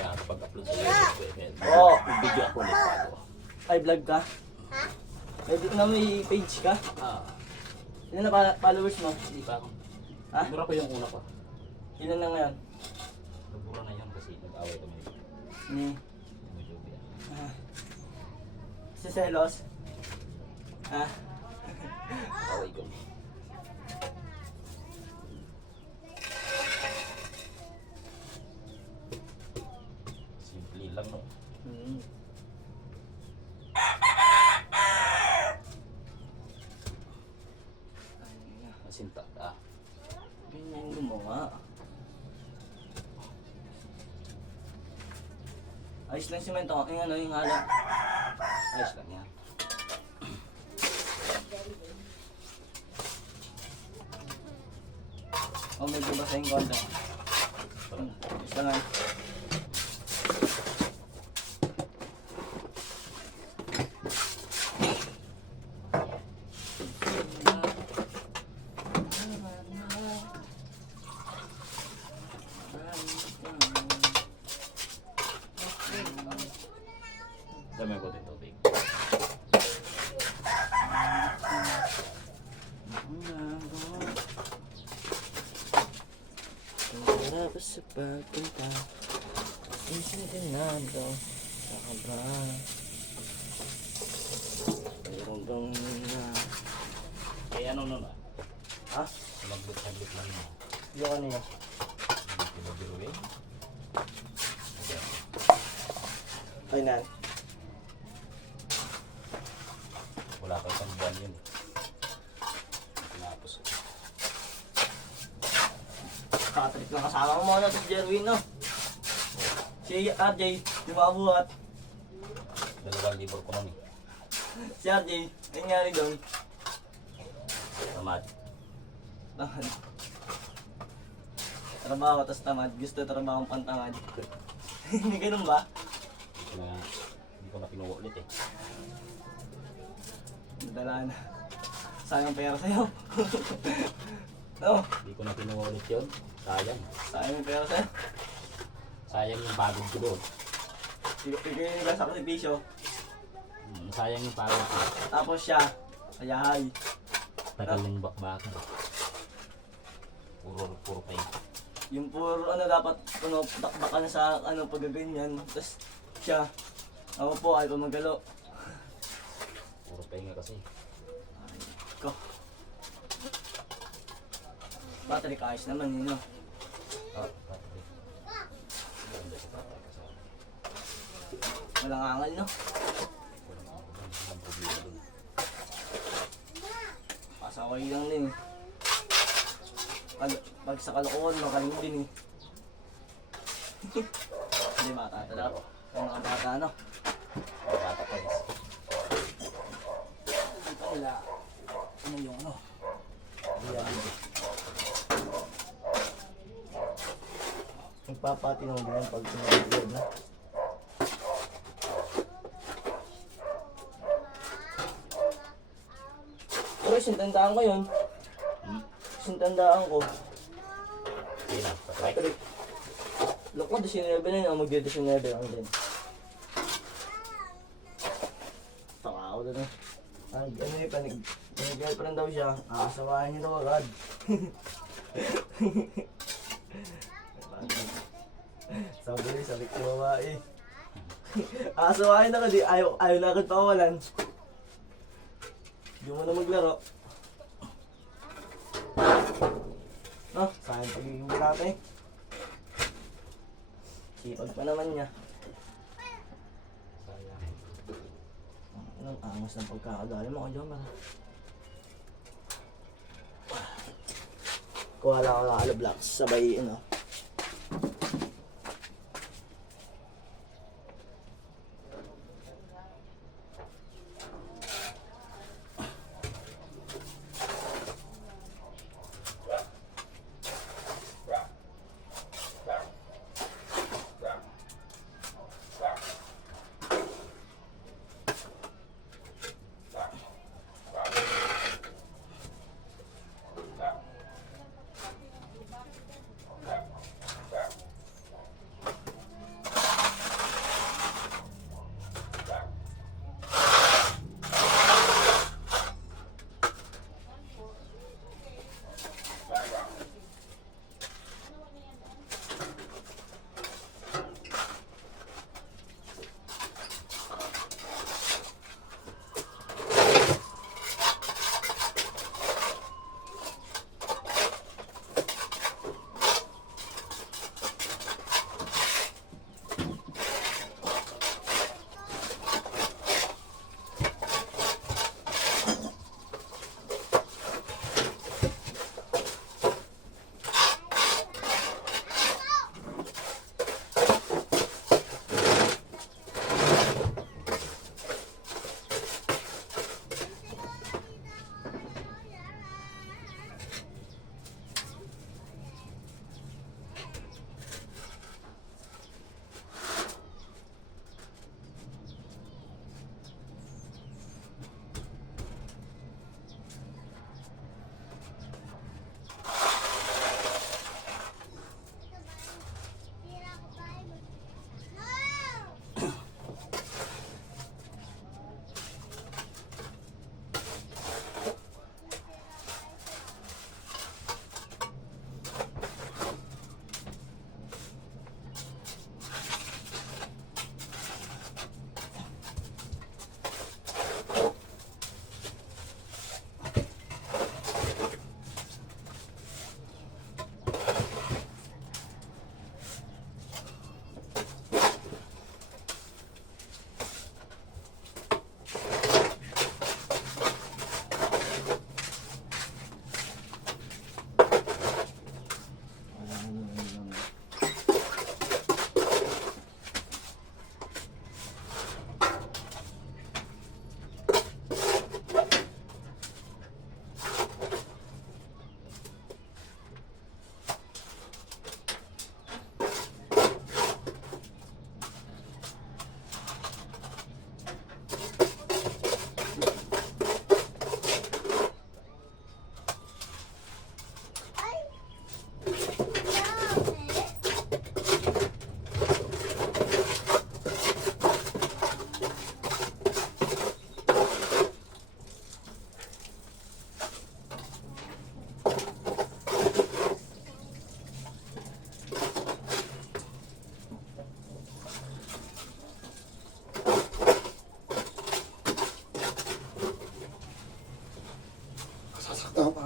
Kaya pag-upload sa YouTube, Oo. video ako ulit bago. Ay, vlog ka? May page ka? Ah, Ilan na followers mo? hindi pa ako. Ha? Mura pa yung una pa. Ilan na ngayon? Nabura na yun kasi nag-away kami ni YouTube yan. Selos? Ha? Away kami. Simple lang no. Masinta ah. Ganyan yung gumawa. Ayos lang simento. Yung ano, yung hala. Ayos lang yan. O, medyo basa yung konti. Ayos lang nga. Dami ko din tubig. Sarap sa pagpunta. Insintinado sa kaba. Mayroong bang na. Eh ano nun ah? Ha? Magbut-habit lang mo. Yung ano yun? Biruin. Ay na. Wala pa isang buwan yun. Tinapos ko. Patrick lang kasama mo na si Jerwin, no? Si RJ, di ba buhat? 2,000 ko nun eh. Si RJ, ay nangyari doon. Tamad. Tamad. Trabaho, tas tamad. Gusto trabaho ang pantamad. Hindi ganun ba? Hindi ko na pinuha ulit eh. Nadala na. Sayang pera sa'yo. No, Hindi ko na pinuha ulit yun. Sayang. sayang yung pera sa'yo. Sayang yung pagod ko doon. Bigay ba sa sakripisyo? Sayang yung pagod ko. Tapos siya, ayahay. Tagal ng bakbakan. Puro pa yun. Yung puro ano dapat, ano, bakbaka na sa ano, paggaganyan. Tapos siya, ako po, ayaw pa magalo. Puro pa yun kasi. Ko. Patrick, ayos naman yun, no? Ah, Patrick. Ganda si Patrick kasi. Walang angal, no? Walang problema dun. Pasaway lang din eh. Pag sa kalokohan, makaling din eh. Hindi bata talaga. Ang mga bata, no? Bata pa yun. Ito wala. Ano yung ano? Ayan. Nagpapatinong din ang pag sinagod na. Pero sintandaan ko yun. Sintandaan ko. Sige na, Patrick. Patrick. Loko, 19 na yun. Mag-19 lang din. Taka ako doon eh. Ano eh, panag-girlfriend daw siya. Aasawahan niya daw agad. Sabi ko babae. Aasawahan agad eh. Ayaw na agad pakawalan. Hindi mo na maglaro. No, sayang pagiging natin. Sipag pa naman niya. Sayang. Anong angas ng pagkakadali mo kay Jomar? Kuha lang ako ng Alo Blocks, sabay ano.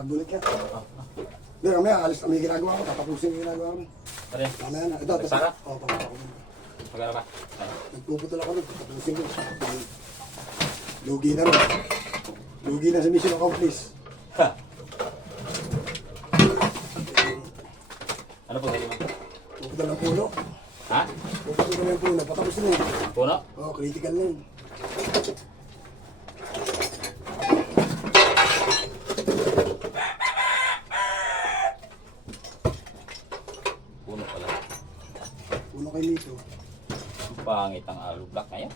Nakabulit ka. Hindi, mamaya, alis na may ginagawa ko. Tatapusin yung ginagawa ko. Pare, Mamaya na. Ito, Sara? Oo, papapako. magkano ka? Nagpuputol ako nun. Tatapusin ko. Lugi na rin. Lugi na sa mission accomplished. Ha? Ano po pwede mo? Puputol ng puno. Ha? Puputol ng puno. Patapos na yun. Puno? Oo, critical na yun. Puno pala. Puno kay Lito. Ang pangit ang aloe block ngayon.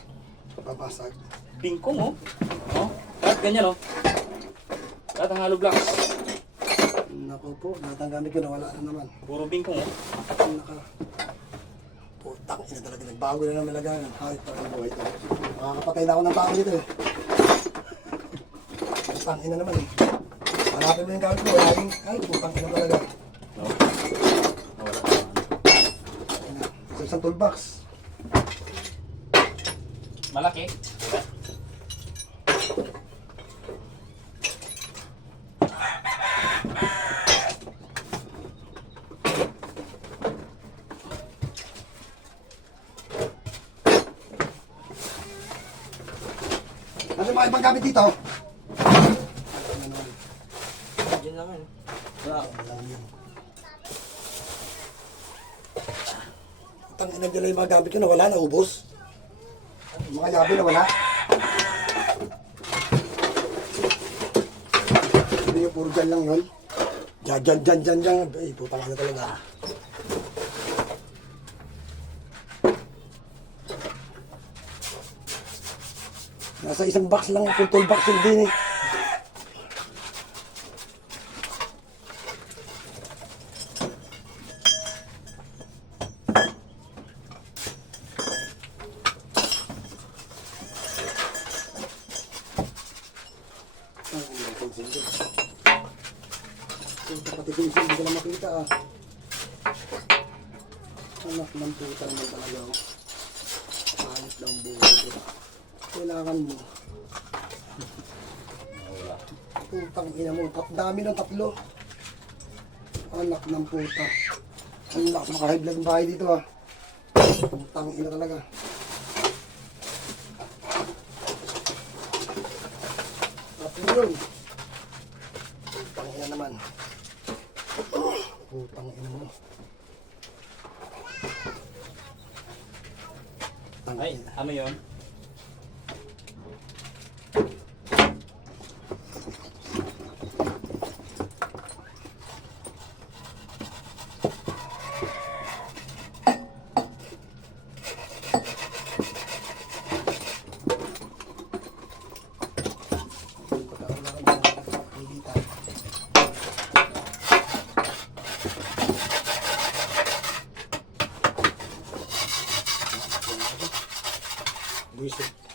Papasag. Bingkong oh. Oh, kahit ganyan oh. Kahit ang aloe block. Naku po, lahat ang gamit ko nawala na naman. Puro bingkong oh. Naka. Putang ina talaga. Nagbago na naman laganan. Hayop pa rin buhay ito. Makakapatay na ako ng tao dito eh. Putang ina naman eh. Hanapin mo yung gamit ko. Wala yung, ay, putang ina talaga. No? Nawala na. Sa isang toolbox. Malaki. Ano mga ibang gamit dito? Diyan lang yan. Wala. Putang ina dyan lang yung mga gamit ko na wala, naubos. Yung mga yabi na wala. Hindi yung puro dyan lang yun. Dyan. Ay, putang ina talaga. Nasa isang box lang, full toolbox yung din eh. Pati pinsil, hindi ko na makita ah. Anak ng puta naman talaga oh. Ayos lang buhay ko. Kailangan mo. Nawala. Putang ina mo. Dami ng tatlo. Anak ng puta. Ang lakas maka-high blood ng bahay dito ah. Putang ina talaga. Tatlo yun. Putang ina naman. Putang ina mo. Putang Ay, ina. ano yun? Buisit.